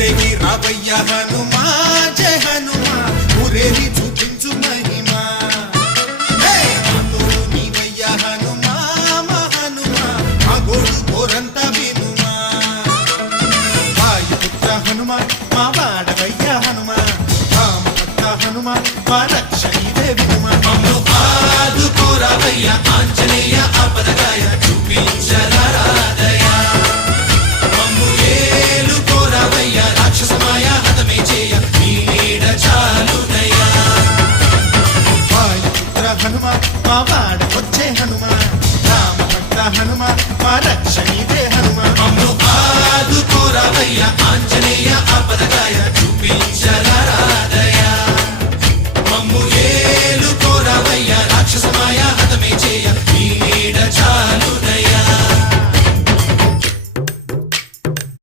ఊరేగి రావయ్య హనుమా జయ హనుమా ఊరేగి చూపించు మహిమా తోడు నీవయ్య హనుమా మా హనుమా మా గోడు కోరంత వినుమా వాయుపుత్ర హనుమా మా వాడవయ్య హనుమా రామభక్త హనుమా మా రక్ష ఇదే వినుమా ఆదుకోరావయ్య ఆంజనేయ ఆపదగాయ